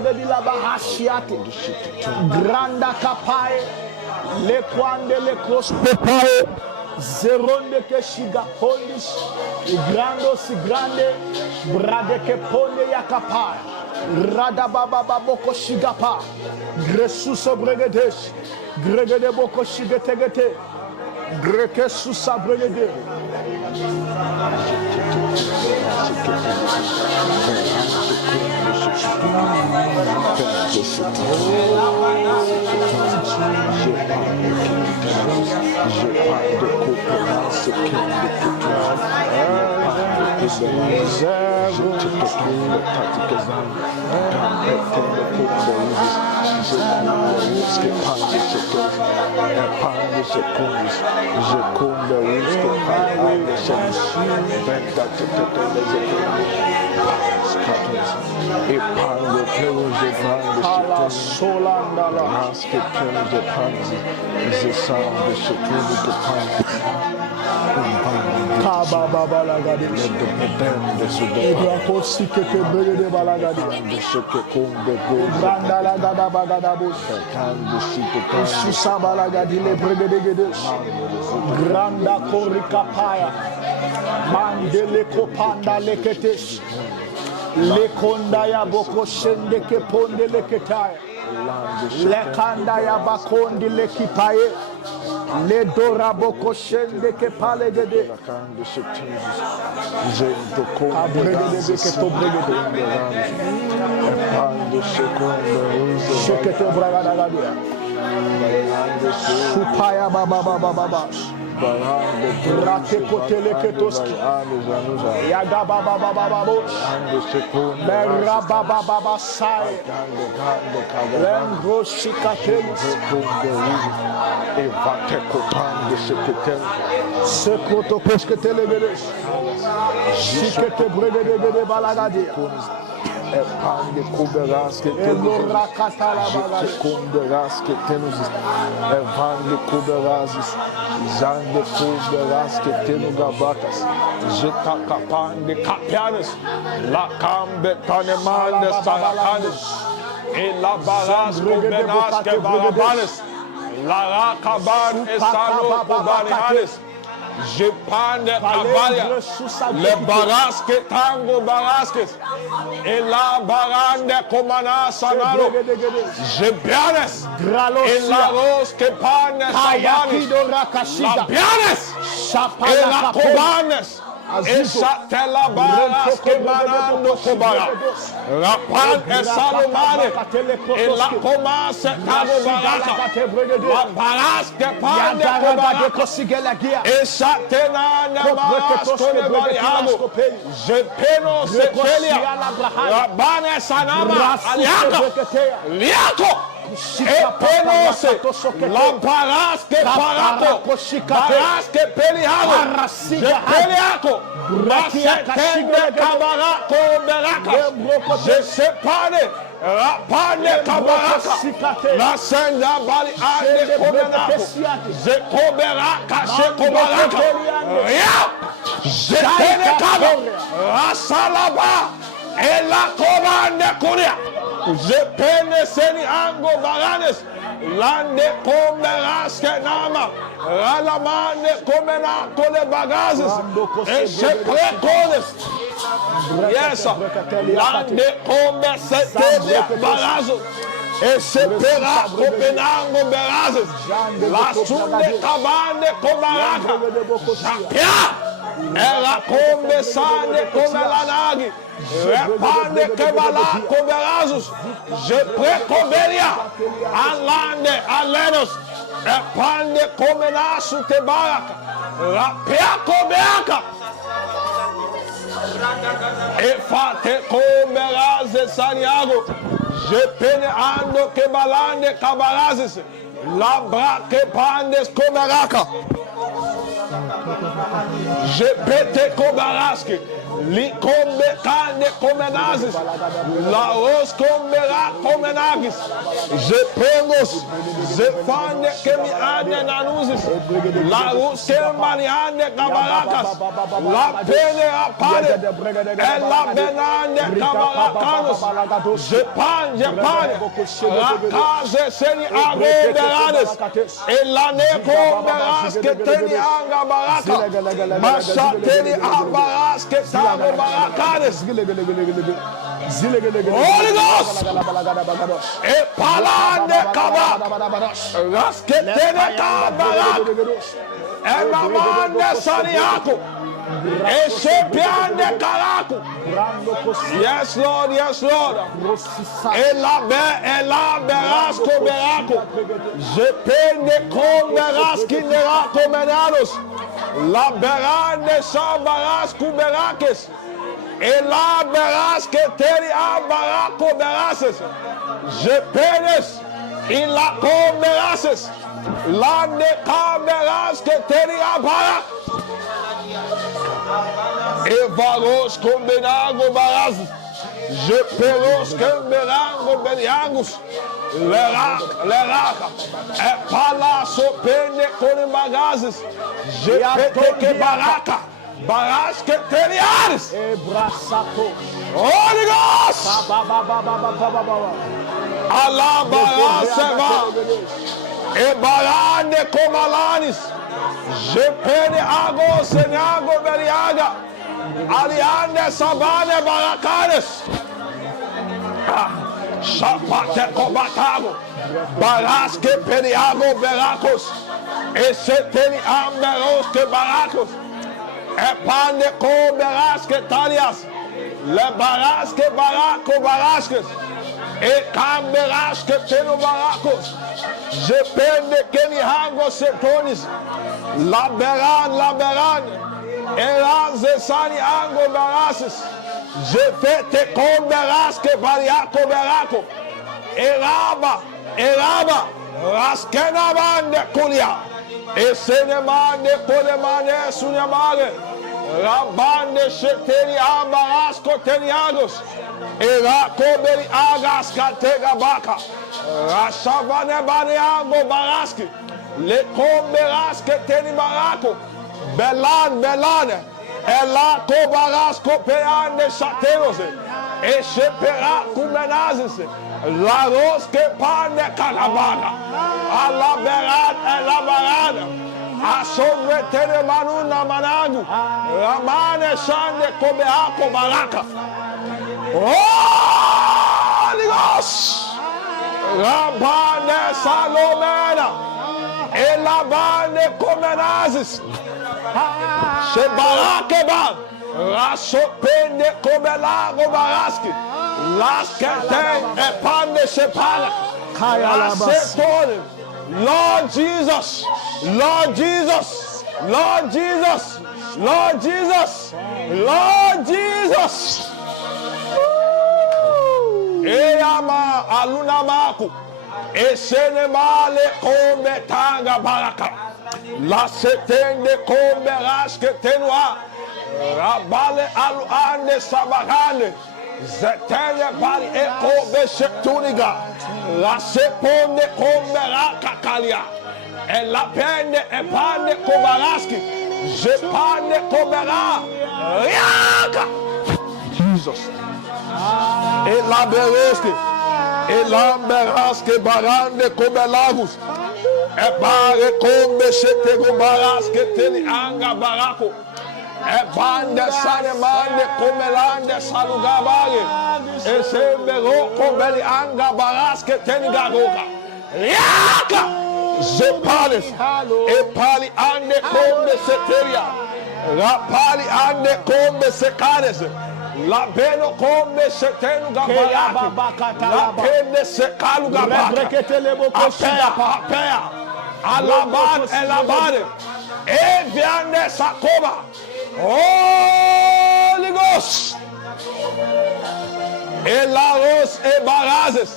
bregedi la bahashiate. Granda kapae. Le kwande le kospepae. Zeronde ke shiga pondis. Grando si grande. Brade ke ponde yakapae. Rada baba baboko shigapa. Gresuso bregedesh. Gregede boko shigetegete. Greke susa bregede. Granda korikapaya mandele kopanda leketesh lekonda ya boko shende ke ponde leketaya lekanda ya bakondi lekipaye le dora boko shende ke pale gede shekete bragada gadia supaya baba baba baba rate kotele ketoski yaga baba baba baba mera baba baba sai lengo shikatelis evate kotande shiketel sekoto kosketele gede shikete bregede gede balagadi Epande kuberaske elora katala bagade kuberaske tenus evande kuberazis zande kuberaske tenu gabatas jeta kapande kapianes la kambe tanemandes tarakanes ela baras kubenaske barabanes la rakaban esalo kubanianes je pande kabalia le baraske tango baraskes et la barande komana sanaro je bianes et la rose que pane sabanis la bianes et la kobanes et satela baras que manando kobara rapan et salomane et la commence tabo baraka la baras que pane kobara et satena namaras kone bariago je peno setelia rabane sanama aliako et penose la baras que paraco baras que peliago je peliaco rasetende kabaraco beraka je sepane rapane kabaraka la senda bali ande kobenako je koberaka je kobaraka je tene kabo rasalaba et la komande kuria je pene seni ango baranes lande komeraske nama ralamane komena kole bagazes et je precones yes lande komesete barazo et se pera kopenango berazes la sunde kabande kobaraka japia ela komesane komelanagi repande kebala koberazus je precoberia alande alenos repande komenasu tebaraka rapia kobeaka efate komeraze saniago je pene ando kebalande kabarazes la braque pandes koberaka je pete kobaraski Likombe kande comenazes. La ros combera comenagis. Je pengos. Je fande kemi ande nanuzis. La ros kemani ande kabaracas. La pene apane. Et la benande kabarakanos. Je pan. La case seni ago berades. Et l'année comberas que teni anga baraka. Masha teni abaras que tamo baracades. Holy Ghost. Et palande kaba. Rasketene kabarak. Et namande saniako. Et sepiande karaku. Yes, Lord, yes, Lord. Et la berasco beraco. Je pende con beraski neraco menados. La berande sabarasco beraques. Et la berasque teri abaraco beraces. Je penes. Il la con beraces. La ne caberasque teri abarak. Evaros combenago baraz. Je peros combenago beniangus. Leraca. E palaço pende com bagazes. Je pete que baraca. Baras que teriares. Holy Ghost. Allah baraseva. E barande comalanes. Je pene ago senago beriaga. Aliande sabane baracanes. Chapate comatago. Baras que peniago beracos. E se teni amberos que baracos. E pande co beras que talias. Le baras que baraco barasques. E camberas que teno baracos. Je pende que ni hango setonis. Laberan. Eras sani ango barases. Je fais te comberas que variaco beraco. Eraba. Raskena bande kulia. E senemande kolemane sunyamare. Rabande sheteri ambarasco teniagos. Erako beri agas katega baka. Rashavane baneango baraski. Le comberas que teni baraco. Belan. Ela cobarasco peande chateros. E shepera kumenazes. La ros que pande calabana. A la berad e la barada. A sobre tene manuna managu. Ramane shande cobeaco baraca. Holy Ghost. Rabane salomena. E la bande comenazes. Se barakeba. Rasopende kobelago baraski. Las keten e pande separa. Rasetone. Lord Jesus. Lord Jesus. Lord Jesus. Lord Jesus. Lord Jesus. Eyama aluna maku. Esene male kombe tanga baraka. La setende kombe raske tenua. Rabale alu ande sabagane. Zetene bali eko besetuniga. La seponde kombe rakakalia. E la pende e pande kobaraski. Je pande kobera. Riaka. Jesus. E la bereski. E lamberasque barande kobelagus. E bare kombe setego baraske teni anga barako. E bande sane mande komelande salugabare. E sembero kobeli anga baraske teni gagoka. Yaka! Je pales. E pali ande kombe seteria. Rapali ande kombe sekanes. La beno kombe setenu gabaraki. La pende sekalu gabaraki. Apea. Alaban elabane. E viande sakoba. Holy Ghost. E la ros e barazes.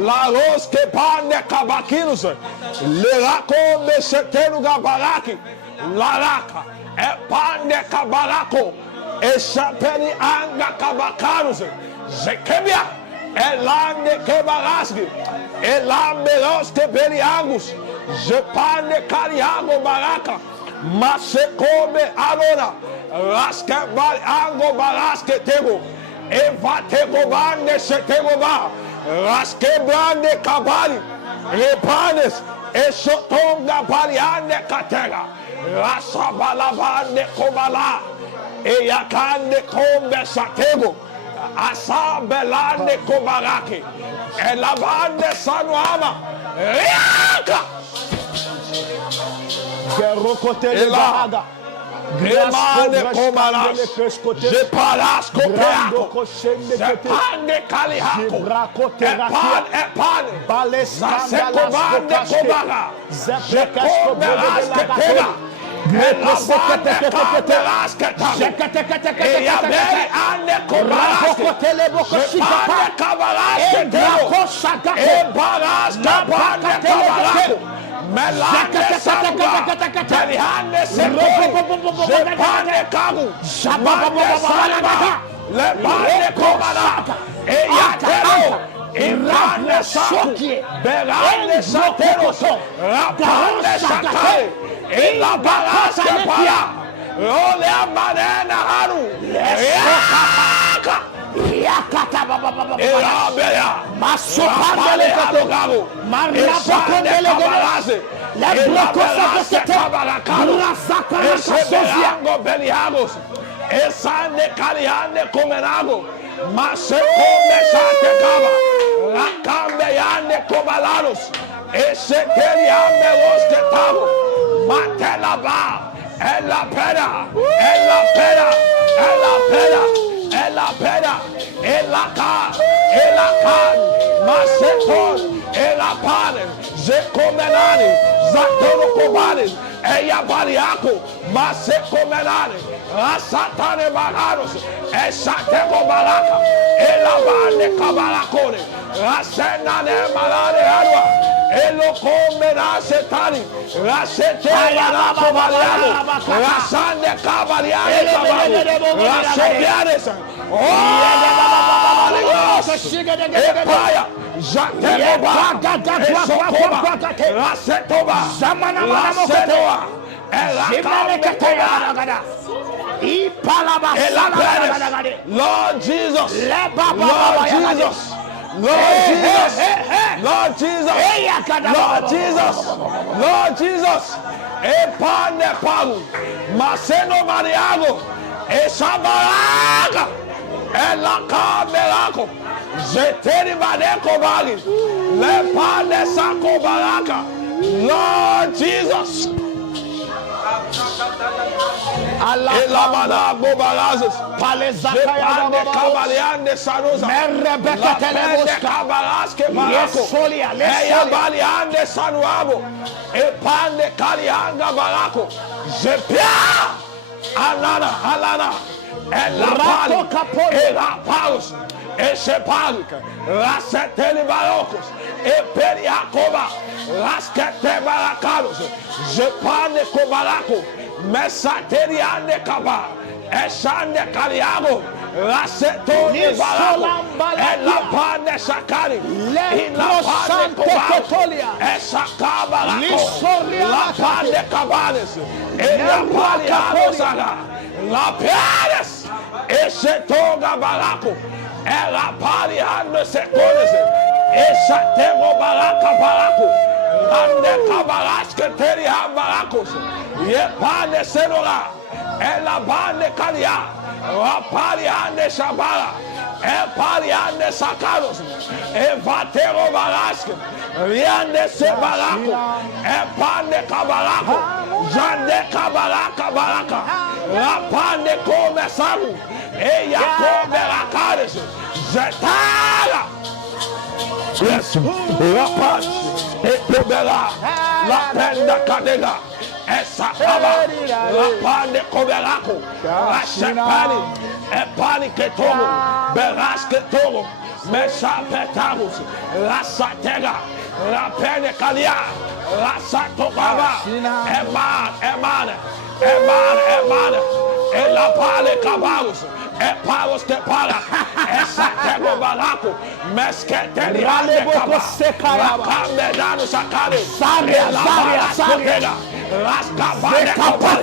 La ros que pande kabakinos. Le rakombe setenu gabaraki. La raka. E pande kabarako. Eshapeni anga kabakanus. Zekebia. Elande kebaraski. Elambeloske beliangus. Jepane kariango baraka. Masekobe alona. Raske baliango baraske tego. Eva tego bande setego ba. Raske brande kabali. Repanes. Esotonga baliande katega. Rasa balabande kobala. Eyakande kombe satego. Asa belande kobaraki. Elabande sanuama. Riaka. Ela. Gremane komalas. Je palas kopeako. Zepande kalihako. Epane. Zasekobande kobara. Zekoberas ketega. Elabande kaberas ketega. Eyaberi ande kobaras. Zepande kabaras ketega. Ebaras kabande kabarako. Melande sanuga. Telihande sekoi. Zepande kagu. Mande sanuga. Lebande kobara. Eyatero. Imane saku. Berane sateros. Rapande sakare. Ela baraske para. Ole amanena haru. Yaka. Yakata baba. Ela beya. Masopandele katogaru. Marapakondele garaze. La blocosa kete. Rasaka kasosia. Beliagos. Esande kaliande komenago. Maseko mesate kaba. Rakambe yande kobalaros. Esekeli ambe los ketabo. Matelaba. Ella pera. Ella pera. Ella pera. Ella pera. Ella kan. Ella kan. Masekon. Ella panen. Zekomenani. Zatoro kobanes. Eya bariako. Masekomenani. Asatane bararos. Esatego baraka. Ella bane kabarakone. Asenane malade adwa. Elo komena setani. Rasete barako bariano. Rasande kabariano kabari. Rasobianes. Oh, Epaya. Jateba. Esokoba. Rasetoba. Rasetoa. Lord Jesus. Lord Jesus. Lord Jesus, Lord Jesus, Lord Jesus, Lord Jesus, Epane Pagu, Maseno Mariago, Esabaraga, Elaka Melaco, Zeteri Badeko Bali, Lepane Sako Baraka, Lord Jesus. Elamana Bobarazes, Palezakaya Cabaliande Sanosa, Merebeka Cabalaske Baraco, Eya Baliande Sanuabo, Epande Calianga Baraco, Zepia, Alana, Ela Paus, Esepalica, Raseteli Barocos, Eperiacoba, Rascete Baracalos, Zepane Cobaraco, Messateriane Caba, Esande Caliago, Rasetoni Baraco, Ela Pane Sacari, Ila Pane Cobatolia, Esacabaraco, La Pane Cabanes, Ela Paliano Saga, La Pianes, Esetoga Baraco, Ela Paliano Secones, Esatego Baraca Baraco, Ande Cabaraske Teria Baracos, Yepane Senora, Ela Bane Calia, Rapaliane Shabara, Epaliane Sacaros, Evatero Baraske, Riande Sebaraco, Epane Cabaraco, Jande Cabaraka Baraka, Rapane Comesaru, Eyacobe Racares, Zetara. Yes, Rapas, Epobela, La Penda Cadega, Essa Aba, La Pande Coberaco, Rachepani, Epani Ketogo, Berasque Togo, Mesa Petarus, La Satega, La Pene Calia, La Satogaba, Eman, e la pale cabalos, e paros que para, e satego balaco, mesquete liande caba, la camedano sacade, e la bala rascabane cobala,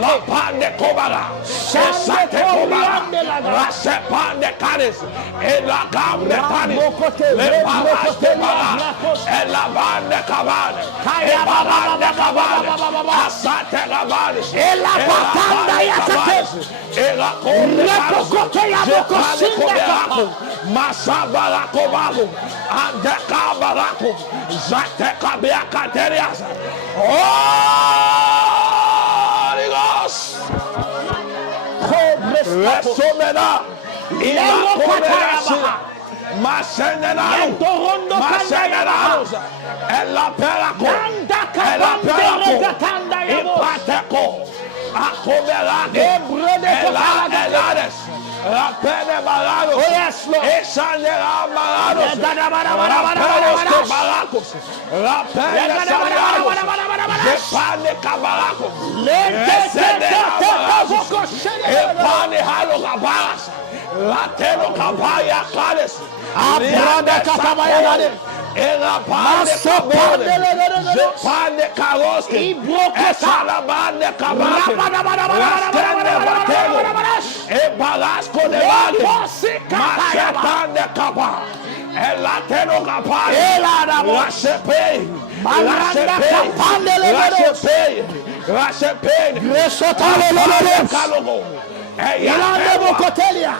la pande cobala, e sate cobala, rasepande canes, e la gambe canes, le paras de bala, e la bande cabane, e balande cabane, asate cabane, e la patanda yasate, e la cocote yaboko, masabala cobalo, ande cabalaco, zate cabia caterias. Holy Ghost, resomena, ila coberasina, masenenalo, ela pelaco, ipateco, acobelaco, elades, la pene balados, esanera balados, rapelos balacos, la pene saliados, de pane cabalacos, esenera balados, epane halo cabalas, lateno cabaya cales, abranda cabaya ela pane cabone, je pane caroske, esa la bande cabake, rastende batego, e balasco de bande, machetan de capa, el lateno capa, la chepe, la chepe, resotale le calogo, e ilande bocotelia,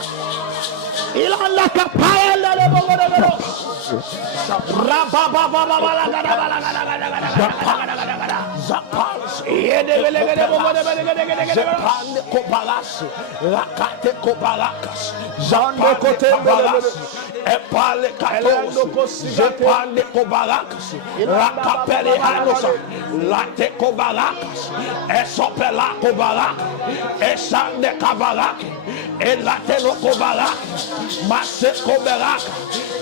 ilande capaya le bocotelia. Zepande kobalas, rakate kobalakas, zande kobalas, epale katos, zepande kobalakas, rakapele anosa, late kobalakas, esopela kobalaka, esande kabalaki, elate no kobalaki, masse kobalaka,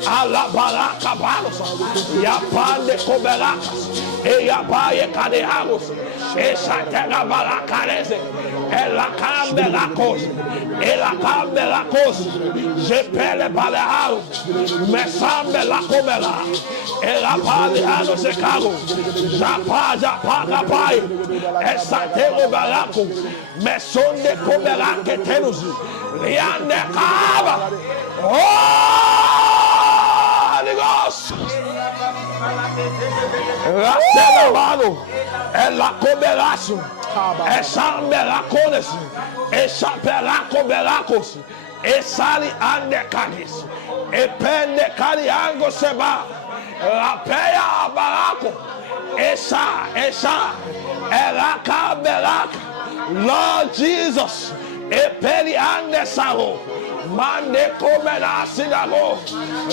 alabalaka balos, yapande kobalaka. Ella paye cadeados, esa terra balacarese, ela cambe la cosa, ela cambe la cosa, je pele baleados, me sambe la comela, ela baleados se cago, japa capai, esa terra balaco, me son de comela que tenus, riande cava, Holy Ghost. Rasela mano, ela coberaço, essa melacones, essa pelacobelacos, essali andecanis, e pende cariango seba, la peia baraco, essa, ela cabelaca, Lord Jesus, e peli andesaro. Mande comena sinago,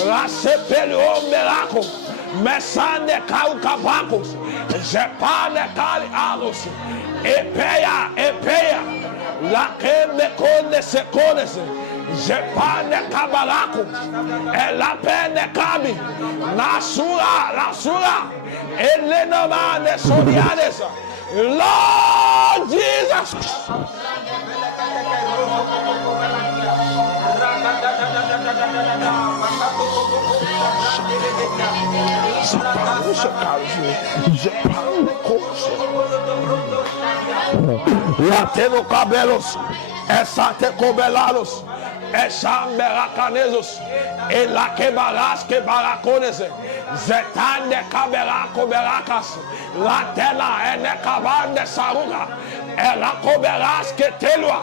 la sepeli o melaco, mesande cau cabacos, jepane cali agos, epeia, la que me conde se conece, jepane cabalaco, e la pene cabi, la sura, ele no mane sodianes, Lord Jesus. Lateno cabelos, essa te cobelados, essa meracanezos, e la quebalas que baracones, zetande cabelaco beracas, latela ene cabande saruga, e la cobelas que telua,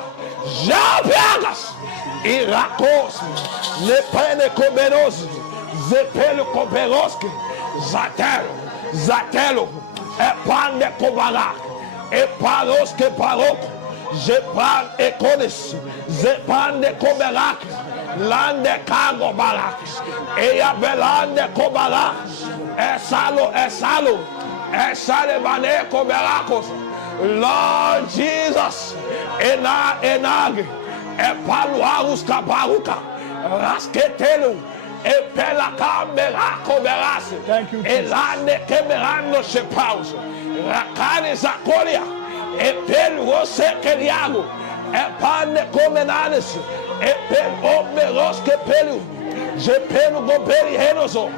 já pegas. Iracos, lepene coberos, zepelo coberoske, zatelo, epande cobalak, eparoske paroco, jepan econes, zepande cobalak, lande cago balak, eia belande cobalak, esalo, esale bane cobalacos, Lord Jesus, enag. E paluarus cabaruca, rasquetelo, e pela camera coberase, e lande quebrando se pausa, racane zacolia, e pelo você queriago, epane comenanes, epel omeros que pelu, je pelu gobeli henoso,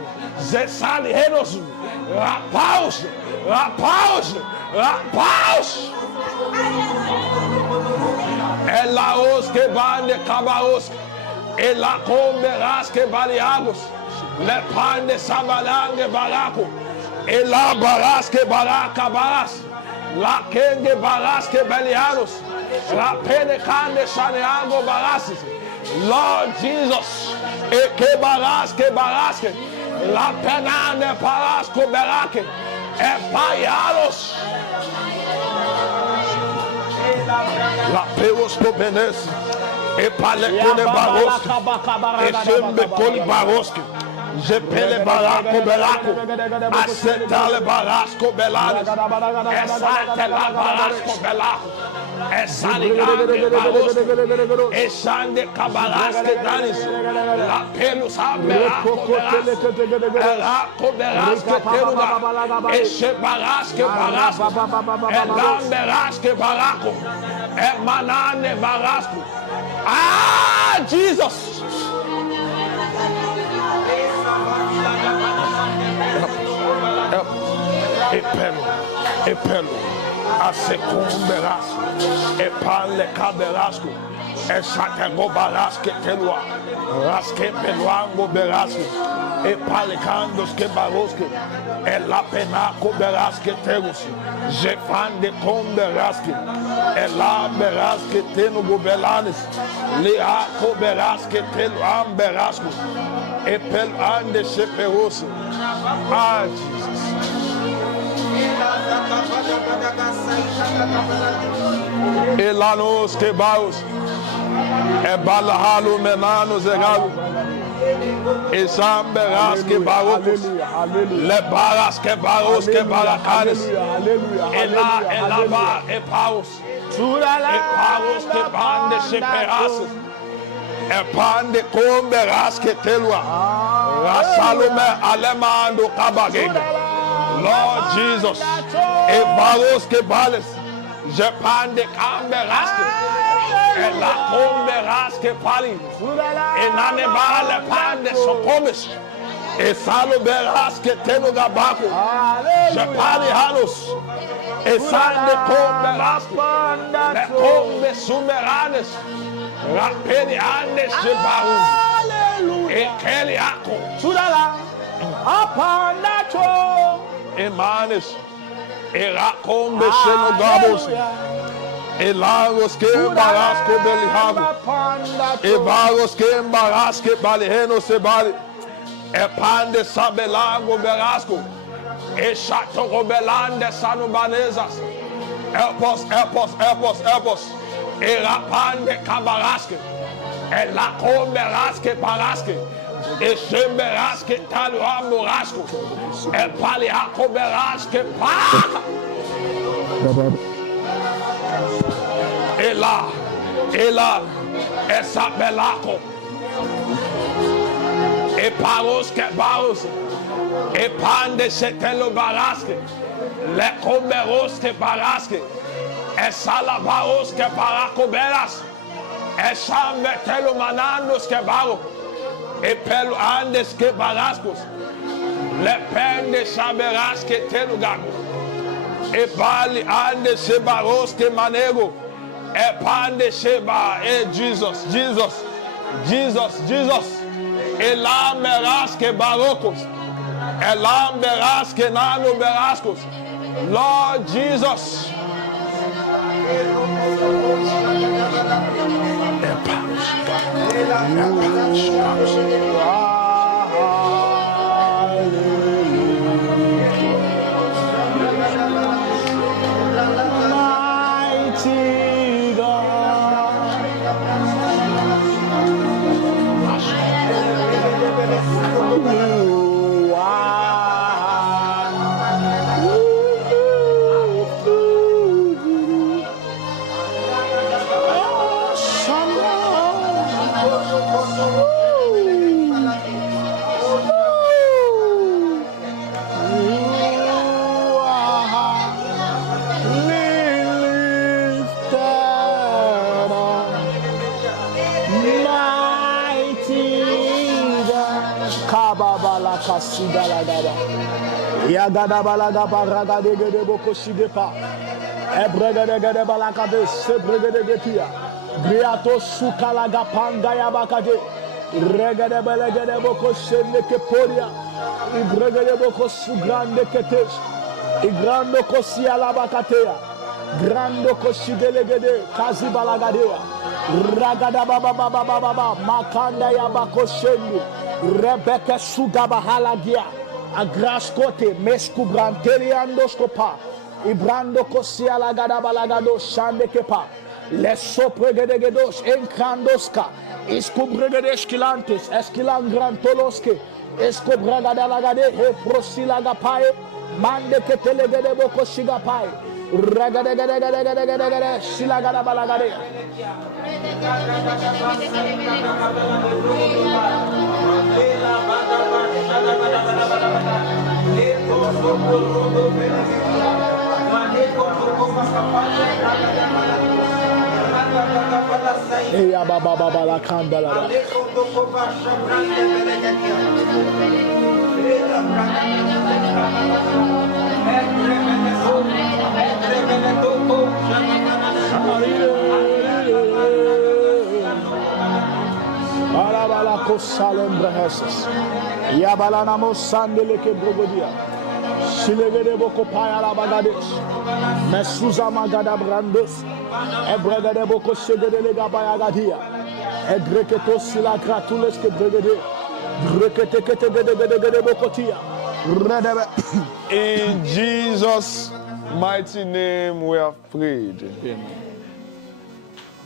je sali henoso, rapaus, rapaus, rapaus. Elaos que bande cabaos, ela comeras que baliagos, le pan de sabalange baraco, ela baras que baraca baras, la kenge baras que belianos, la pene cande saneango barasis. Lord Jesus, e que barasque, la pena de parasco beraque, e paialos. La peos pobenes, e palekone baroske, e sembe koli baroske. Je pele barako belako, asetale barasco belanes, esate la barasco belako, esaligande baroske, esande cabarasque danis, la pelus aberako belas, elako berasque teruga, eshe barasque barasco, elamberasque barako, emanane barasco. Ah, Jesus! Epelo, a secumberas, epale caberasco, esatego barasque telua, rasque peluango berasco, epalecandos que barosque, ela penaco berasque tegus, jefan de comberasque, ela berasque teno gobelanes, leaco berasque teluam berasco, epel ande seperos. Ah, Jesus. Elanos que baus, e balahalo menanos egalo, e samberas que barocos, le baras que baros que baracanes, elaba e paus, e paus que bande seperases, e pande comberas que telua, rasalume alemando cabagega. Lord Jesus, e baros que bales, je pande camberasque, e la comberasque pali, e nanebale pande socomes, e saluberasque tenugabaco, je pali halos, e sande comberasque, le combe sumeranes, rapeni andes je baru, e keliaco, sudala, upon that throne. Emanes, Eracombe Xenogabos, Elagos que embarasco belihabo, Evaros que embarasque baliheno sebali, Epande sabelago berasco, Echato robelande sanubanezas, Elpos, Erapande cabarasque, Elacombe rasque parasque. E semberasque taluam borasco, e paliaco berasque pa. Ela, essa belaco, e paros que baros, e pande setelo barasque, le comberos que barasque, e salabaros que paraco beras, e chambetelo mananos que baro. E pelo andes que barascos, le pende saberás que telugago, e vale andes se baros que manego, e pande seba, e Jesus, e lamberás que barocos, e lamberás que nano berascos, Lord Jesus. Mighty God, you are Sigalagaba. Yagadabalaga Baragadegede Bokoshigepa. Ebregede Balakade, Sebregede Getia. Griato Sukalaga Pangaya Bakade. Regede Belegede Bokoshende Keporia. Ibregede Bokosugrande Ketesh. Igrando Kosia Labakatea. Grando Koshigelegede Kazibalagadea. Ragada Baba Baba Baba Makanda Yabakoshendu. Rebecca Sugabahalagia. Agraskote Meskubranteriandoskopa. Ibrando Kosia Lagada Balagado Shandekepa. Leso Pregedegedos Enkrandoska. Iskubregedes Kilantes Esquilangrantoloske. Escobragada Lagade He Prosilagapae. Mande Ketelegede Boko Shigapai. Ragadegade Silagada Balagade. Eya baba baba la kandala. Balabala kosalem breheses. Yabalana mosandele ke brogodia. Silegede boko paya la bagades. Mesuza magada brandos. Ebregede boko segede lega bayagadia. Egreketo sila gratules ke bregede. Grekete kete gede boko tia. In Jesus' mighty name we have prayed. Amen.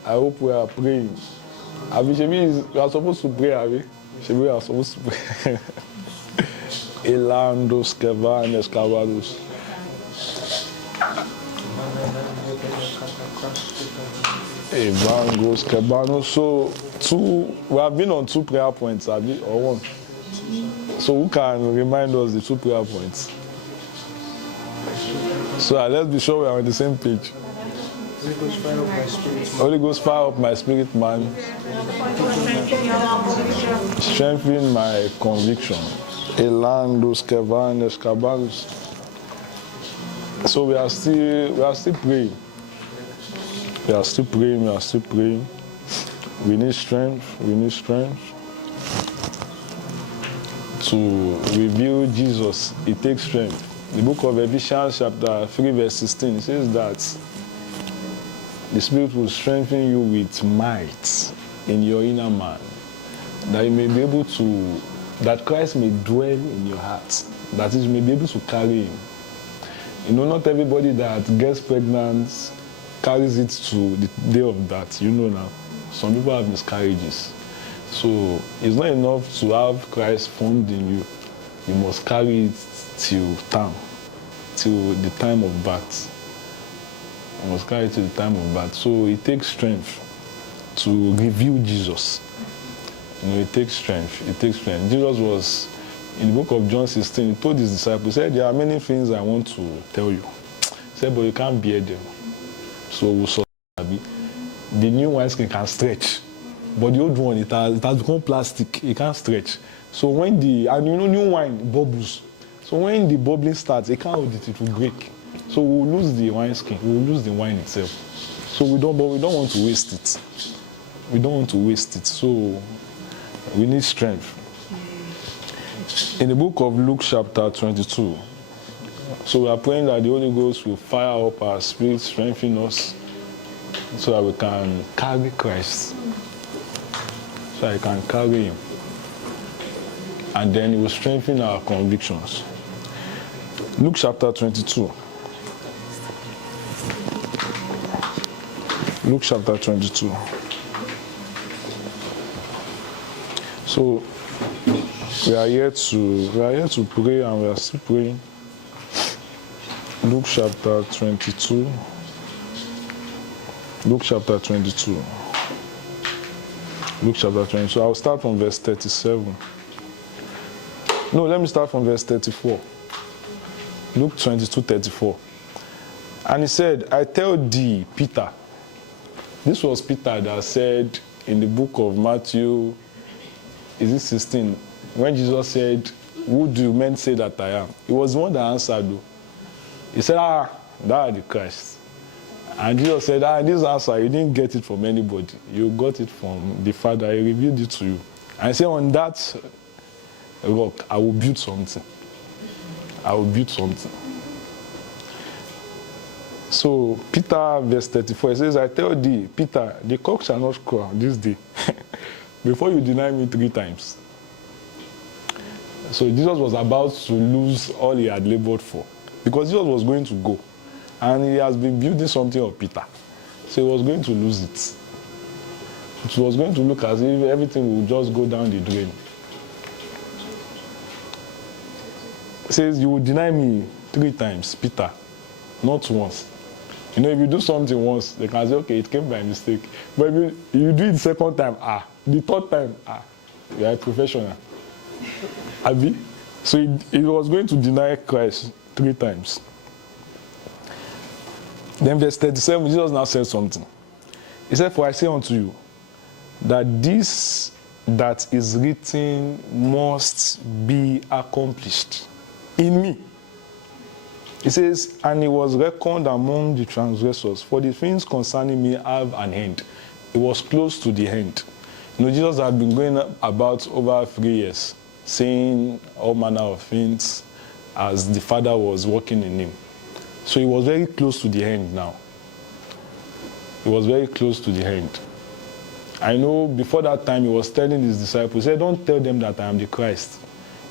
I hope we are praying. Abi, we are supposed to pray, Abi. We are supposed to pray. Elandos Kevanes Cavalos. Evangos Kevanos. So we have been on 2 prayer points, Abi, or 1. So who can remind us the 2 prayer points? So let's be sure we are on the same page. Holy Ghost, fire up my spirit, man. Strengthen my conviction. Elandos Kevanes Cabalos. So we are still praying. We are still praying. We need strength. To reveal Jesus, it takes strength. The book of Ephesians chapter 3 verse 16 says that the Spirit will strengthen you with might in your inner man, that you may be able to, that Christ may dwell in your heart, that is, you may be able to carry him. You know, not everybody that gets pregnant carries it to the day of that, now. Some people have miscarriages. So it's not enough to have Christ formed in you. You must carry it till the time of birth. You must carry it to the time of birth. So it takes strength to reveal Jesus. It takes strength. Jesus was, in the book of John 16, he told his disciples, he said, there are many things I want to tell you. He said, but you can't bear them. So we'll solve it. The new wineskin can stretch. But the old one, it has become plastic. It can't stretch. So when new wine bubbles. So when the bubbling starts, it can't hold it, it will break. So we'll lose the wineskin. We'll lose the wine itself. So we don't want to waste it. So we need strength. In the book of Luke chapter 22, so we are praying that the Holy Ghost will fire up our spirit, strengthen us, so that we can carry Christ. So I can carry him. And then it will strengthen our convictions. Luke chapter 22. Luke chapter 22. So we are here to pray, and we are still praying. Luke chapter 22. Luke chapter 22. Luke chapter 22. I'll start from verse 37. No, let me start from verse 34. Luke 22, 34. And he said, I tell thee, Peter. This was Peter that said in the book of Matthew, is it 16? When Jesus said, who do men say that I am? He was the one that answered, though. He said, thou art the Christ. And Jesus said, this answer, you didn't get it from anybody. You got it from the Father. He revealed it to you. And he said, on that rock, I will build something. I will build something. So, Peter, verse 34, he says, I tell thee, Peter, the cock shall not crow this day before you deny me 3 times. So, Jesus was about to lose all he had labored for, because Jesus was going to go. And he has been building something of Peter. So, he was going to lose it. It was going to look as if everything would just go down the drain. He says, you will deny me 3 times, Peter, not once. You know, if you do something once, they can say, okay, it came by mistake. But if you do it the 2nd time, the 3rd time, you are a professional. Abi? So he was going to deny Christ 3 times. Then verse 37, Jesus now said something. He said, for I say unto you, that this that is written must be accomplished in me. He says, and he was reckoned among the transgressors, for the things concerning me have an end. It was close to the end. You know, Jesus had been going about over 3 years, saying all manner of things as the Father was working in him. So he was very close to the end now. He was very close to the end. I know before that time he was telling his disciples, he said, don't tell them that I am the Christ.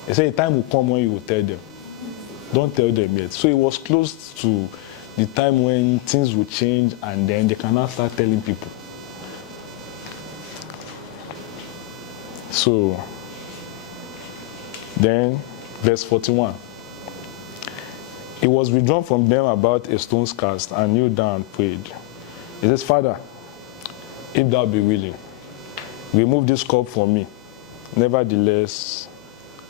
He said, a time will come when you will tell them. Don't tell them yet. So it was close to the time when things will change and then they cannot start telling people. So, then, verse 41. He was withdrawn from them about a stone's cast and kneeled down and prayed. He says, Father, if thou be willing, remove this cup from me. Nevertheless,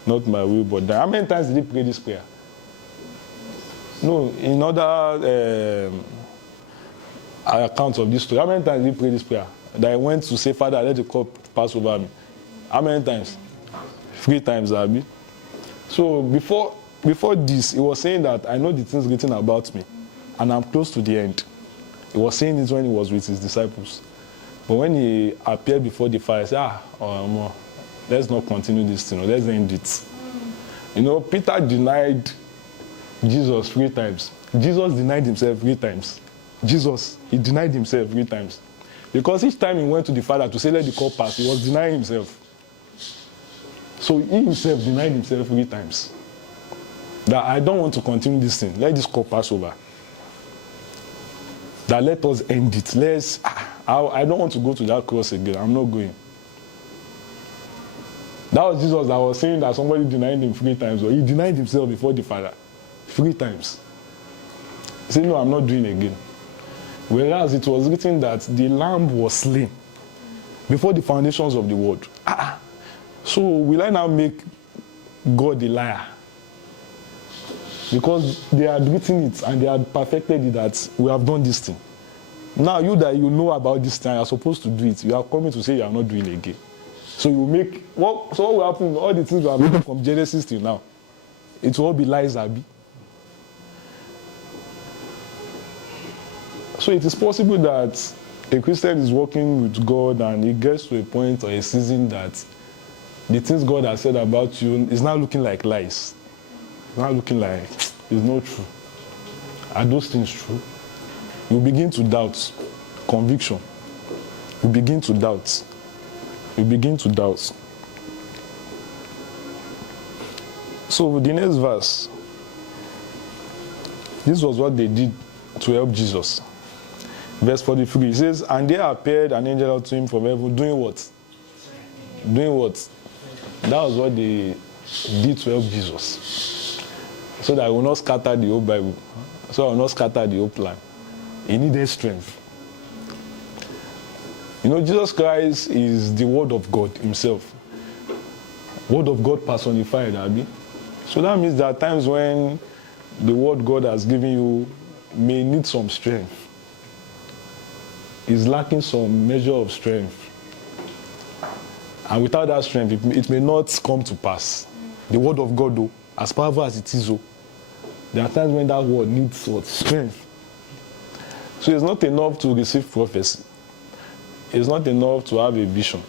not my will, but thine. How many times did he pray this prayer? No, in other accounts of this story, how many times did he pray this prayer? That he went to say, Father, let the cup pass over me. How many times? 3 times, Abi. So before this, he was saying that I know the things written about me, and I'm close to the end. He was saying this when he was with his disciples. But when he appeared before the fire, he said, let's not continue this thing, let's end it. You know, Peter denied Jesus 3 times. Jesus denied himself 3 times. He denied himself 3 times. Because each time he went to the Father to say, let the cup pass, he was denying himself. So he himself denied himself 3 times. That I don't want to continue this thing. Let this cup pass over. That let us end it. I don't want to go to that cross again. I'm not going. That was Jesus that was saying that somebody denied him 3 times. Or he denied himself before the Father 3 times. He said, no, I'm not doing it again. Whereas it was written that the Lamb was slain before the foundations of the world. So will I now make God a liar? Because they had written it and they had perfected it that we have done this thing. Now you that you know about this thing, you are supposed to do it. You are coming to say you are not doing it again. So you make, what will happen? All the things we have written from Genesis till now, it will all be lies, Abi. So it is possible that a Christian is working with God and he gets to a point or a season that the things God has said about you is now looking like lies. It's now looking like it's not true. Are those things true? You begin to doubt conviction. You begin to doubt. You begin to doubt. So the next verse, this was what they did to help Jesus. Verse 43, it says, and there appeared an angel unto him from heaven, doing what? Doing what? That was what they did to help Jesus. So that I will not scatter the whole Bible. So I will not scatter the whole plan. He needed strength. You know, Jesus Christ is the Word of God himself. Word of God personified, Abi. So that means there are times when the word God has given you may need some strength. Is lacking some measure of strength. And without that strength, it may not come to pass. The word of God, though, as powerful as it is, though, there are times when that word needs what? Strength. So it's not enough to receive prophecy. It's not enough to have a vision.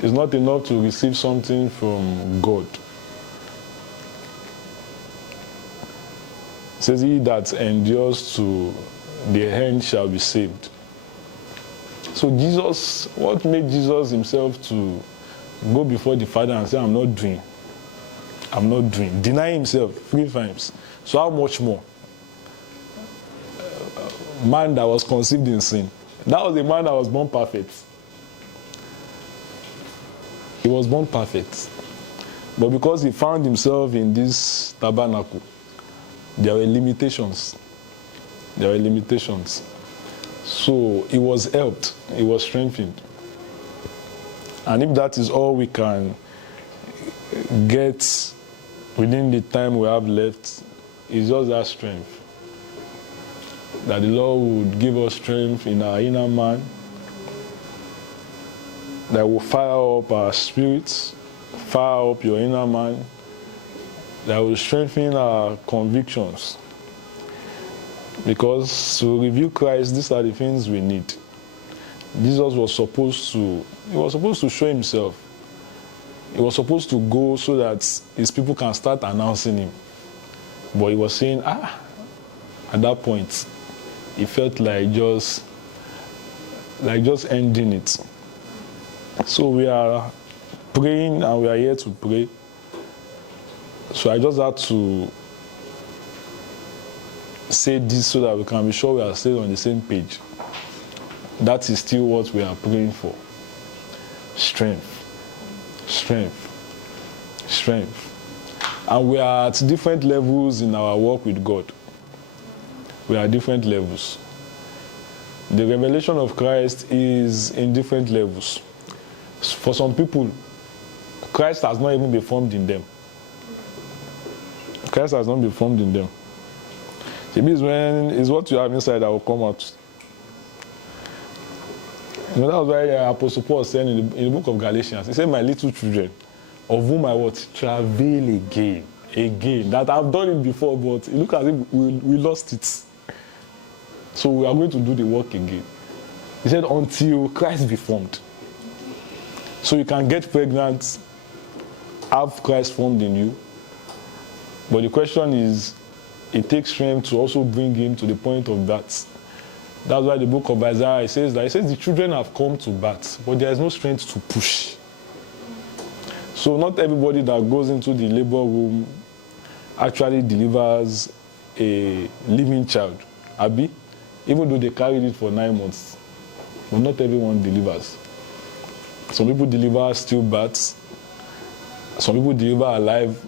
It's not enough to receive something from God. It says, he that endures to the end shall be saved. So Jesus, what made Jesus himself to go before the Father and say, I'm not doing, deny himself 3 times. So how much more? Man that was conceived in sin. That was a man that was born perfect. He was born perfect. But because he found himself in this tabernacle, there were limitations. There were limitations. So he was helped. He was strengthened. And if that is all we can get within the time we have left, it's just that strength. That the Lord would give us strength in our inner man, that will fire up our spirits, fire up your inner man, that will strengthen our convictions. Because to reveal Christ, these are the things we need. Jesus was supposed to show himself. He was supposed to go so that his people can start announcing him. But he was saying, at that point, he felt like just ending it. So we are praying and we are here to pray. So I just had to say this so that we can be sure we are still on the same page. That is still what we are praying for. Strength. Strength. Strength. And we are at different levels in our walk with God. We are at different levels. The revelation of Christ is in different levels. For some people, Christ has not even been formed in them. Christ has not been formed in them. It means when it's what you have inside that will come out. You know, that was why Apostle Paul said in the book of Galatians, he said, my little children, of whom I what? Travail again. That I've done it before, but it looks as if we lost it. So we are going to do the work again. He said, until Christ be formed. So you can get pregnant, have Christ formed in you. But the question is, it takes strength to also bring him to the point of birth. That's why the book of Isaiah says the children have come to birth, but there is no strength to push. So not everybody that goes into the labor room actually delivers a living child. Abi, even though they carried it for 9 months, but not everyone delivers. Some people deliver stillbirths. Some people deliver alive,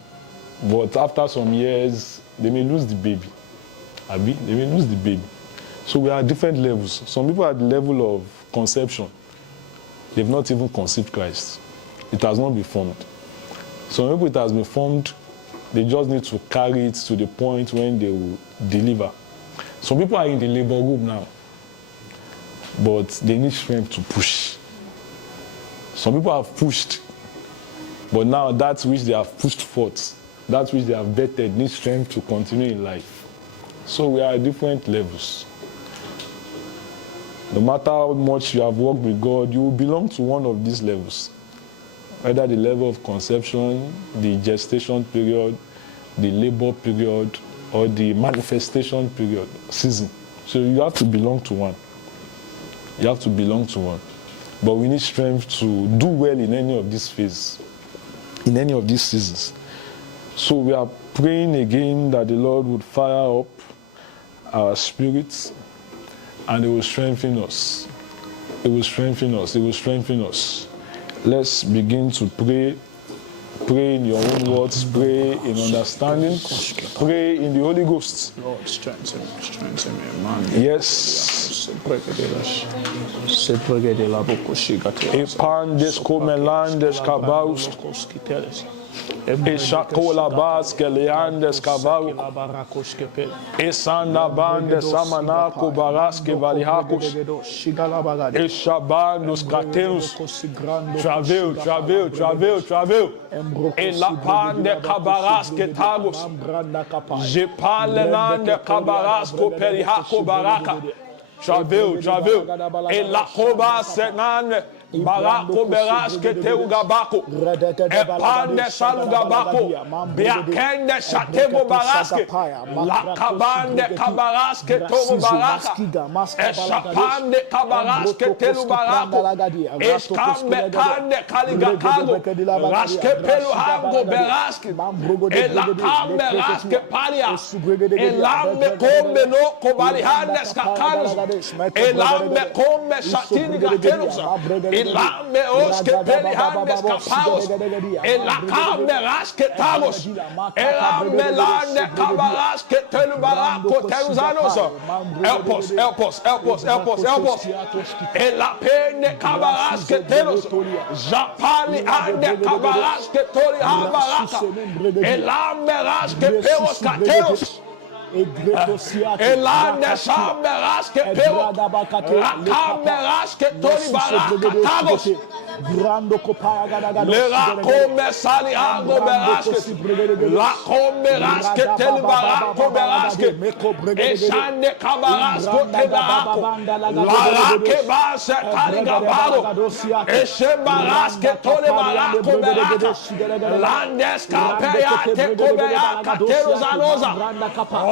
but after some years, they may lose the baby. Abi, they may lose the baby. So we are at different levels. Some people are at the level of conception. They've not even conceived Christ. It has not been formed. Some people it has been formed. They just need to carry it to the point when they will deliver. Some people are in the labor room now, but they need strength to push. Some people have pushed, but now that which they have pushed forth, that which they have bettered, needs strength to continue in life. So we are at different levels. No matter how much you have worked with God, you will belong to one of these levels. Either the level of conception, the gestation period, the labor period, or the manifestation period, season. So you have to belong to one. You have to belong to one. But we need strength to do well in any of these phases, in any of these seasons. So we are praying again that the Lord would fire up our spirits, and it will strengthen us. It will strengthen us. It will strengthen us. Let's begin to pray. Pray in your own words. Pray in understanding. Pray in the Holy Ghost. Lord, strengthen me, man. Yes. Sepregede la boko shigate. Epandes comelandes cabaus. Eshakola baske leandes kavaru. Esanda bande samanako baraske valihakos. Eshabandus kateus. Travel. Et la pande kabaraske tagos. Je parle nande kabarasko perihako baraka. Travel. Et la koba senane. Barako beraske teugabako. Epande salugabako. Biakende shatego baraske. La kabande kabaraske togo baraka. Eshapande kabaraske telu barako. Eskambe kande kaligakago. Raske pelu hango beraske. Ela kambe raske palia. Elambe kombe no kobalihandes kakanus. Elambe kombe shatini gatelusa. Elambe oske pelihandes kapaos. Elakame raske tagos. Elambe lande kabaraske telubarako teluzanos. Help us. Elapene kabaraske telus. Japali ande kabaraske toli habaraka. Elambe raske peos katelus. Elande samberaske pero rakamberaske toli baraka tagos. Le rakombe sali ango beraske. La kombe raske teli barako beraske. Eshande kabarasko tebarako. La rake base taligabaro. Eshe baraske toli barako beraka. Landes kapeyate koberaka teruzanoza.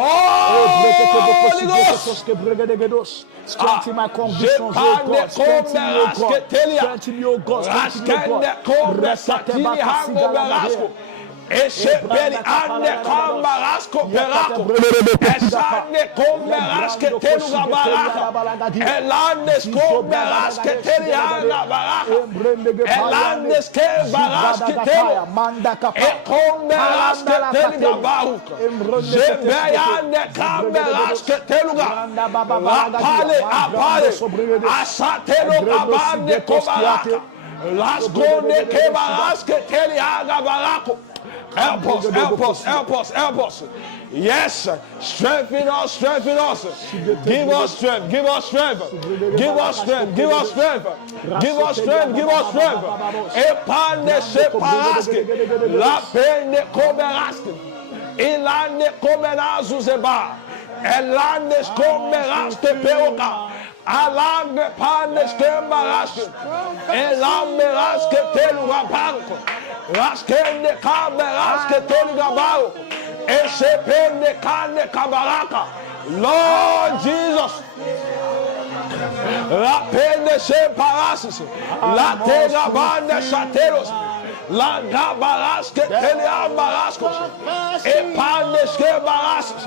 Holy Ghost. Strengthen my convictions, oh God. Strengthen me, oh God. Strengthen me, oh God. Raskende kombe satini hango berasko. Eshe peli ande kamba rasko berako. Esande kombe raske telu gabaraka. Elandes kombe raske teli anda baraka. Elandes ke baraske telu. E kombe raske teli gabaruka. Zembeyande kambe raske telu ga. Apale. Asatelo gabande kobaraka. Laskonde ke baraske teli anda barako. Help us. Yes, strengthen us. Give us strength. Epande separaske. La pende koberaske. Ilande kobenazu zeba. Elandes koberaske peoka. Alambe pandes kembaraske. Elambe raske telu rapanko. Raskende kambe raske tolu gabaro. Esepende kande kabaraka. Lord Jesus. Rapende separasis. La tega bande satelos. La gabaraske teleambaraskos. Epandeske barasis.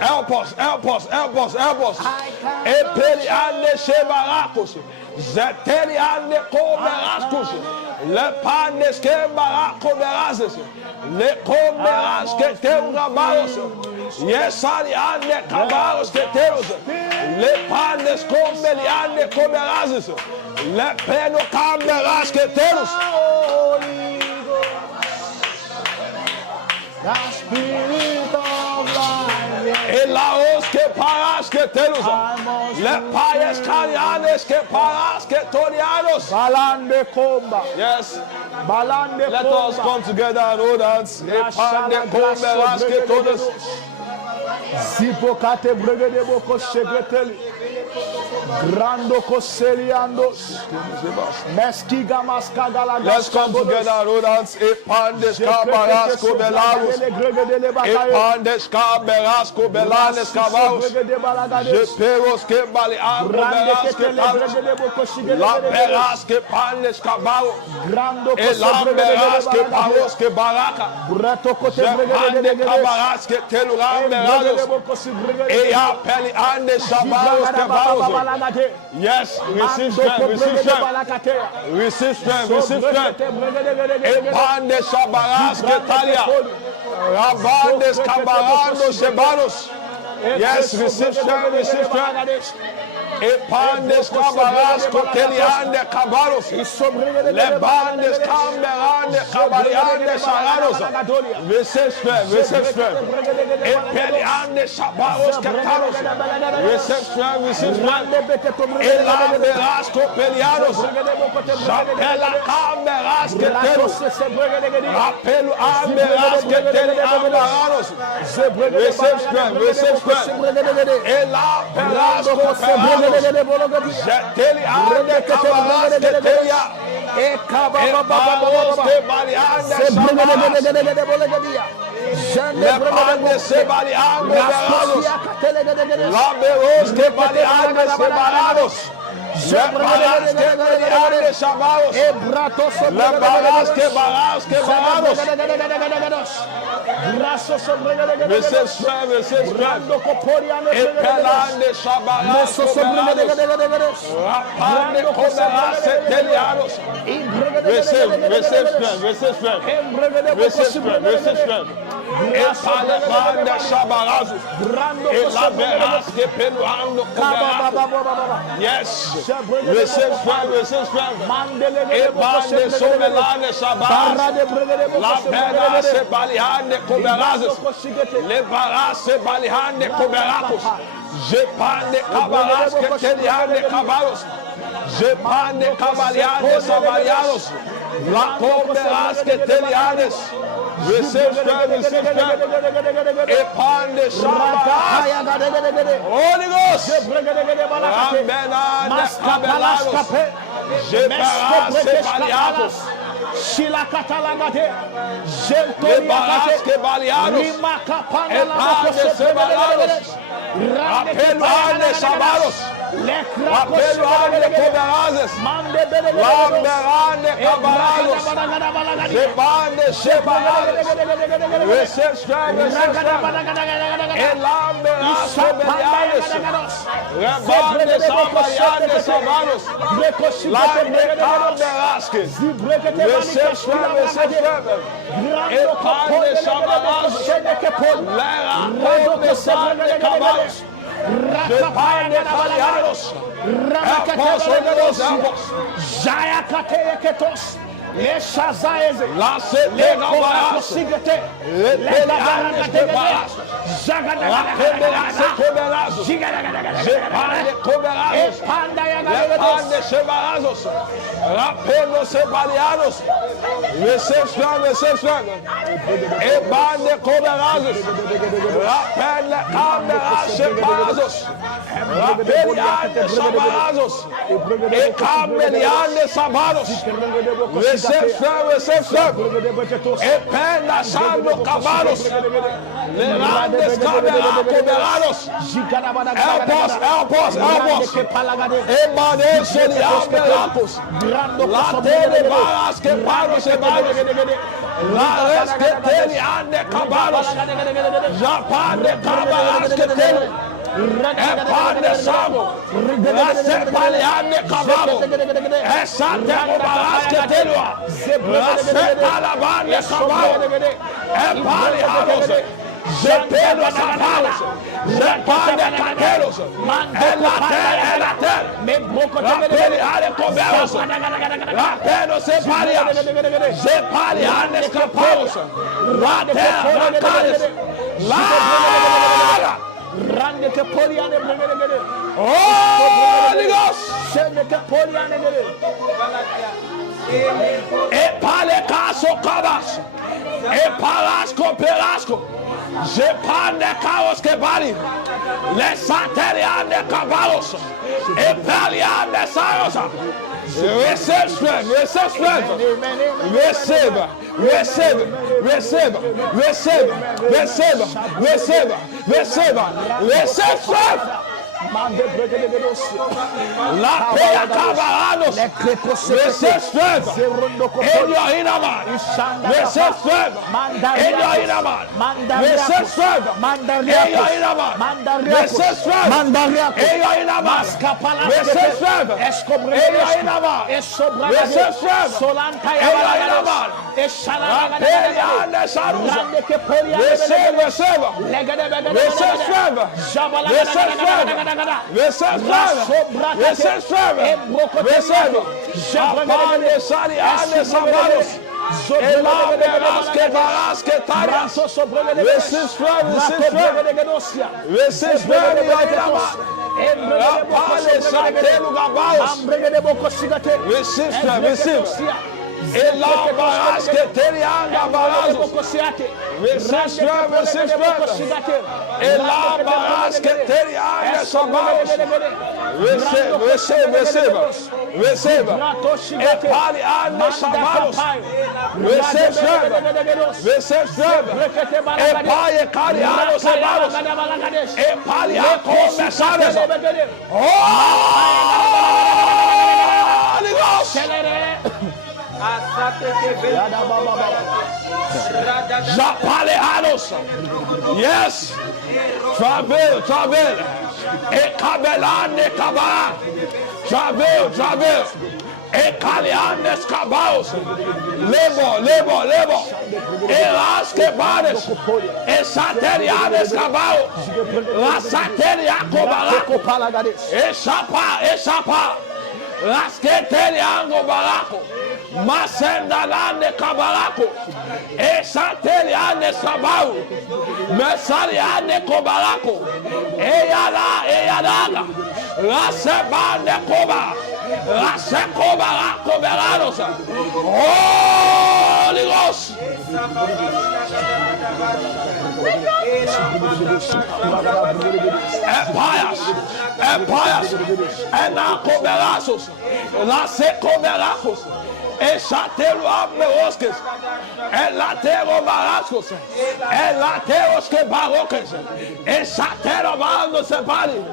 Help us. Epeli ande sebarakos. Zeteli ande komeraskos. Le pandes que barako berazes. Le comeras que teugabaros. Yes, ali ande cabaros que teus. Le pandes comeli ande comerazes. Le peno cameras que teus. The spirit of life. Elaos que paras que teus. Le payes canianes que paras que torianos. Balande komba. Yes. Balande Let komba. us come together and hold hands. Epande comeras que todos. Zipokate bregede boko shegreteli. Grando koseliandos. Meskiga maskagala. Let's come together and hold hands. Epandes kabarasco belarus. Epandes kabarasco belanes cavalos. Jeperos que baleango beras que talos. La beras que pandes cabalo. Elamberas que palos que baraka. Jepande cabaras que teluram berados. Eya peli ande shabalos que balos. Yes, receive strength. Epande shabaras que talia. Rabandes cabarando shebanos. Yes, receive strength. Epandes cabaras coteliande cabaros. Lebandes camberande cabariande sararos. Receive strength, receive strength. Epeliande shabaros cataros. Receive strength, receive strength. Elamberas copelianos. Chapela camberas keteros. Apelu amberas keteli ambaranos. Receive strength, receive strength. Elamberas copelianos. Jeteli ande cabaras ketelia. Eparos kebaliande shabaras. Lepande sebaliande beranos. Lamberos kebaliande sebaranos. Leparas kebaliande shabaros. Leparas kebaras kebaranos. Receive strength, receive strength. Epelande shabaras kebaranos. Rapande koberas setelianos. Receive, receive strength, receive strength. Receive strength, receive strength. Epalebande shabaras. Elaberas kepeluando koberas. Yes. Receive strength, receive strength. Ebande sobelande shabaras. Laberas sebaliande koberas. Lebaras sebaliande koberakos. Jepande kabaras keteliande kabaros. Jepande cabaliande sabalianos. La coberas ketelianes. Receive strength, receive strength. Epande shabaras. Holy Ghost. Rambenande cabelanos. Jeparas sebalianos. Shilakatalagate, Lebaras kebalianos. Epande sebalianos. Apelande shabaros. Apelande coberazes. Lamberande cabarados. Zebande shebarados. Receive strength, receive strength. Elamberas cobelianes. Rebande sabaliande sabaros. Lande caberaskes. Receive strength, receive strength. Epande shabaras. Lera cobe sande cabaros. Jepande cabalianos. Help us, Holy Ghost, help us. Jaya kateye ketos. Le shazaeze. La sete gabaras. Lepelianes kebaras. Rakebelas koberazos. Jepande koberazos. Lepande shebarazos. Rapendo sebalianos. Receive strength, receive strength. Ebande koberazos. Rapende caberas shebarazos. Rapeliande sabarazos. Ecambeliande sabaros. Receive strength, receive strength. Ependa sando cabaros. Lerandes cabera coberanos. Help us, help us, help us. Ebane seliambelacos. La tele baras que paros e baros. La res que teliande cabaros. Japane cabaras que tele. Epande samo. La sepaliande cabaro. Esate cabaras que telua. La sepalabande cabaro. Epalianos. Jepelos apalos. Jepande cateros. Elater. Rapeliane coberos. Rapelos sepalias. Jepalianes capalos. Rater racanes. Lara. Rande ke poliane bregede. Holy Ghost. Shende ke poliane bregede. Epale caso cabas. Epalasco pelasco. Jepande caos que bali. Les sateriane cabalos. Epaliane sarosa. Receive strength, receive strength. Receive, receive, receive, receive, receive, receive, receive, receive strength. La pea cabalanos. Receive strength in your inner man. Receive strength in your inner man. Receive strength in your inner man. Receive strength in your inner man. Receive strength in your inner man. Receive strength in your inner man. Receive, receive, receive strength. Receive strength. Receive strength. Receive strength. Receive. Apande sali ande sabalos. Elabe raske baraske tarias. Receive strength. Receive strength. Receive strength. Apande satelu gabalos. Receive strength. Receive. Ela baraske terianga barazos. Receive strength. Receive strength. Ela baraske terianga sabalos. Receive. Receive. Receive. Receive. Epali ande sabalos. Receive strength. Receive strength. Epaye kari ando sabalos. Epali akome sares. Holy Ghost. Japaleanos. Yes. Travel, travel. Ekabelane kabara. Travel, travel. Ekalianes kabaos. Labor, labor, labor. Elas kebares. Esaterianes kabao. La sateria kobala. Esapa, esapa. Rasketeriango barako. Masendalane kabarako. Esateliane sabau. Mesaliane kobarako. Eyala, eyalaga. Rasebane koba. Rasekobarako beranos. Holy Ghost. Empires. Empires. Enacoberasos. Lasecoberacos. Esatero amerosques. Elatero barascos. Elateros que barroques. Esatero barando separi.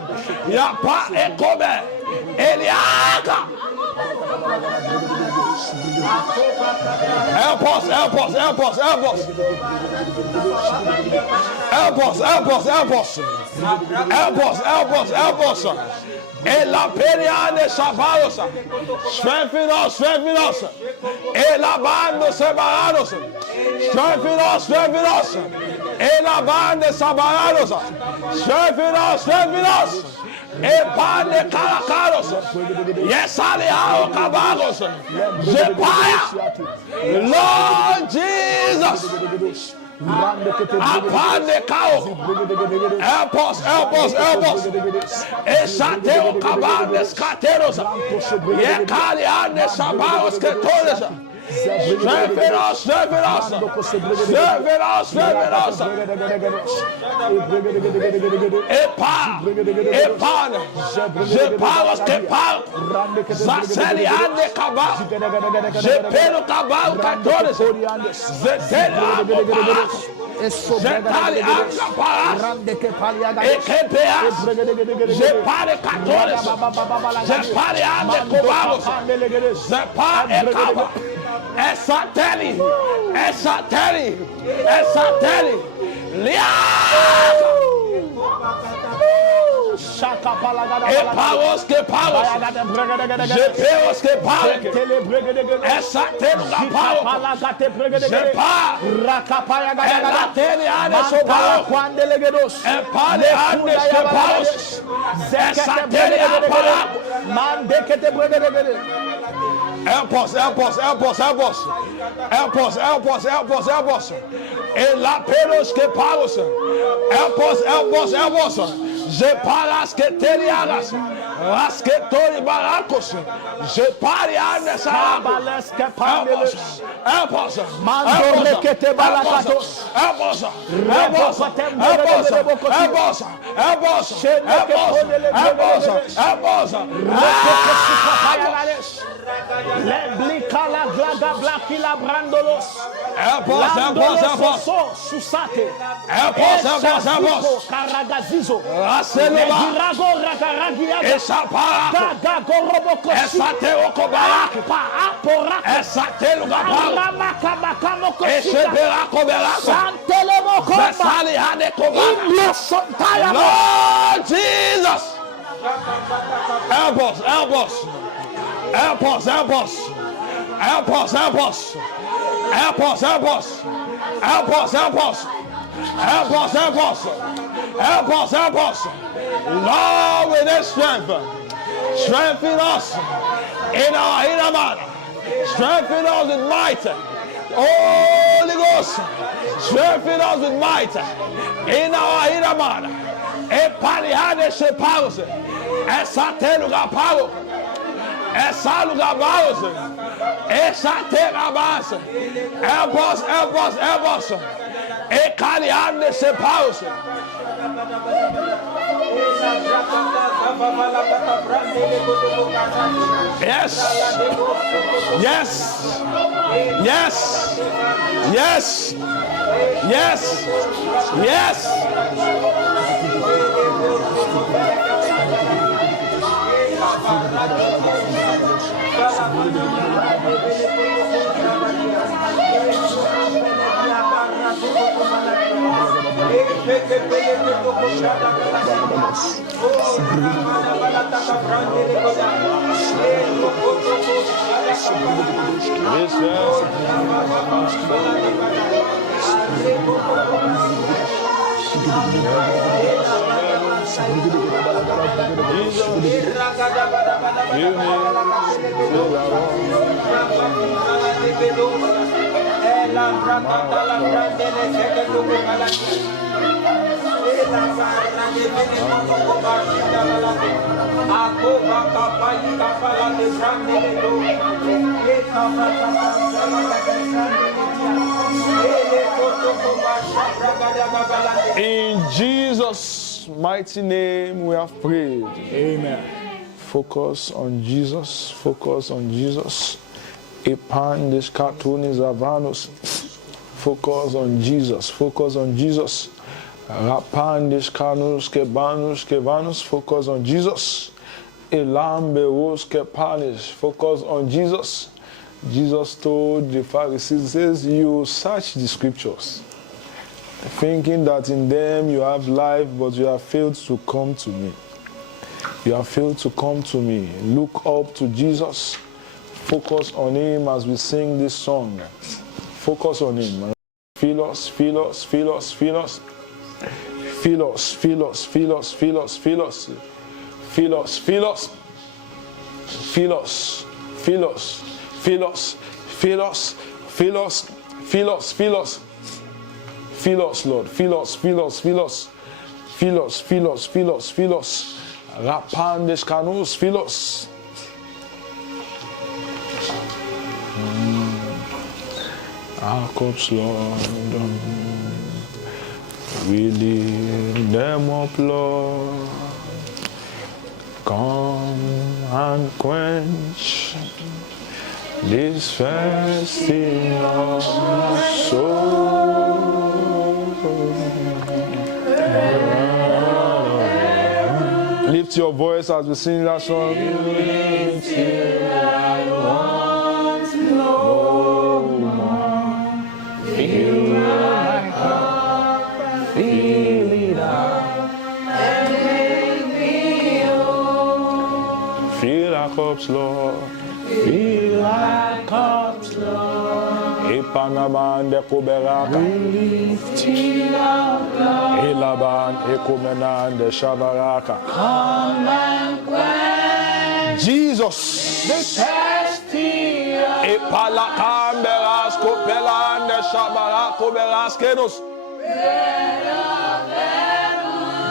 Yapa ecobe. Eliaga. Help us, help us, help us, help us. Help us, help us, help us. Help us, help us, help us. Ela periane sabaros. Strengthen us, strengthen us. Ela bando separados. Strengthen us, strengthen us. Ela bando separados. Strengthen us, strengthen us. Epane caracaros. Yes, aliao cabalos. Jepaya. Lord Jesus. Apane cao. Help us, help us, help us. Esateo cabanes cateros. Yecaliane sabaros ketores. Strengthen us, strengthen us. Strengthen us, strengthen us. Epa, epan. Jeparos kepal. Zaseliane kabal. Jepelo kabal katores. Zeteliane paras. Zetaliane paras. Ekepeas. Jepare katores. Jepariane kobalos. Zepa ekaba. Esateli, esateli, esateli, Eparos que paros, Jeperos que paros, Esatelo da paro, Jepa, Elateli anes o paro, Epale anes que paros, Esateli a paro. Help us, help us, help us, help us. Help us, help us, help us, help us. Elaperos que paros. Help us, help us, help us. Je paras que terianas. Las que tori baracos. Je parianes arabales que paros. Help us. Mando que te balacatos. Help us. Help us. Help us. Help us. Help us. Help us. Help us. Help us. Leblicala glaga blakila brandolos. Help us, help us, help us. Susate. Help us, help us, help us. Caragazizo. Raselova. Girago rakaragia. Esapara. Gago roboko. Esateo kobarak. Pa apora. Esatelo gabal. Ramaka makamoko. Esebera kobarak. Santelemo komba. Besali hade kobarak. Sontaya. Lord Jesus. Help us, help us. Help us, help us. Help us, help us. Help us, help us. Help us, help us. Help us, help us. Help us, help us. Lord, with this strength. Strengthen us in our inner man. Strengthen us with might. Holy Ghost. Strengthen us with might in our inner man. Epaliade separos. Esate lugar paro. Essa lugar paros. Esate rabas. Help us, help us, help us. Ecaliade separos. Yes. Yes. Yes. Yes. Yes. Yes. In Jesus' mighty name we have prayed. Amen. Focus on Jesus. Focus on Jesus. Epan des cartoons avanus. Focus on Jesus. Focus on Jesus. Rapan des canus kebanus kevanus. Focus on Jesus. Elamberos kepanis. Focus on Jesus. Jesus told the Pharisees, he says, you search the scriptures, thinking that in them you have life, but you have failed to come to me. You have failed to come to me. Look up to Jesus. Focus on him as we sing this song. Focus on him. Feel us, feel us, feel us, feel us. Feel us, feel us, feel us, feel us, feel us. Feel us, feel us. Feel us, feel us. Feel us, feel us, feel us, feel us, feel us. Feel us, Lord. Feel us, feel us, feel us. Feel us, feel us, feel us, feel us. Rapan des canus, feel us. Our cups, Lord. We lift them up, Lord. Come and quench this thirsting of my soul. Lift your voice as we sing that song. Till I want no more. Fill my cup, fill it up, and make me whole. Fill our cups, Lord. Fill my cups, Lord. Epanaman de Koberaka. Lifting up, Lord. Elaban Ekomenan de Shabaraka. Come and quench Jesus. The thirsty. Epalakam beras kopelan de Shabarako beraskenos.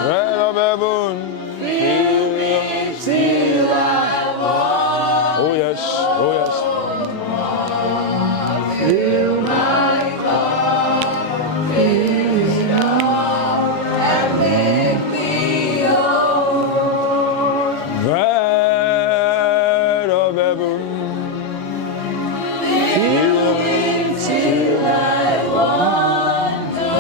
Bread of heaven. Fill me till I want. Oh yes, oh yes. Fill my cup, fill it up, and make me whole. Bread of heaven, fill me till I want no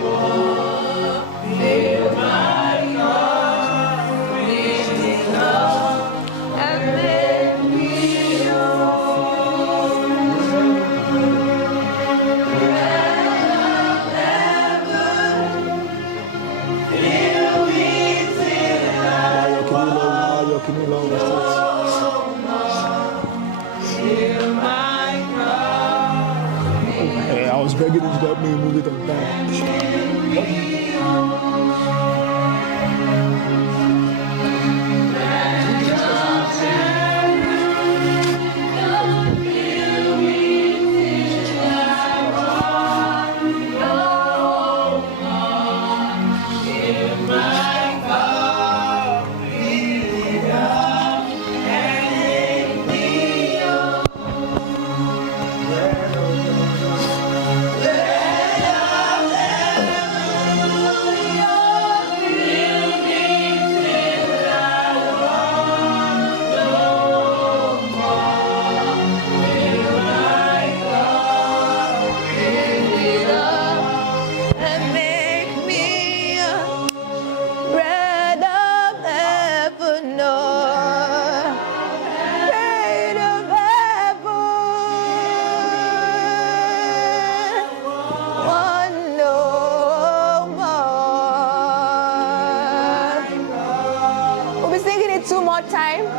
more. Fill my cup, fill it up, and make me whole. Hey, I was begging him to help me move it on time. And make me bread of heaven, Lord. Bread of heaven. One no more. We'll be singing it two more times.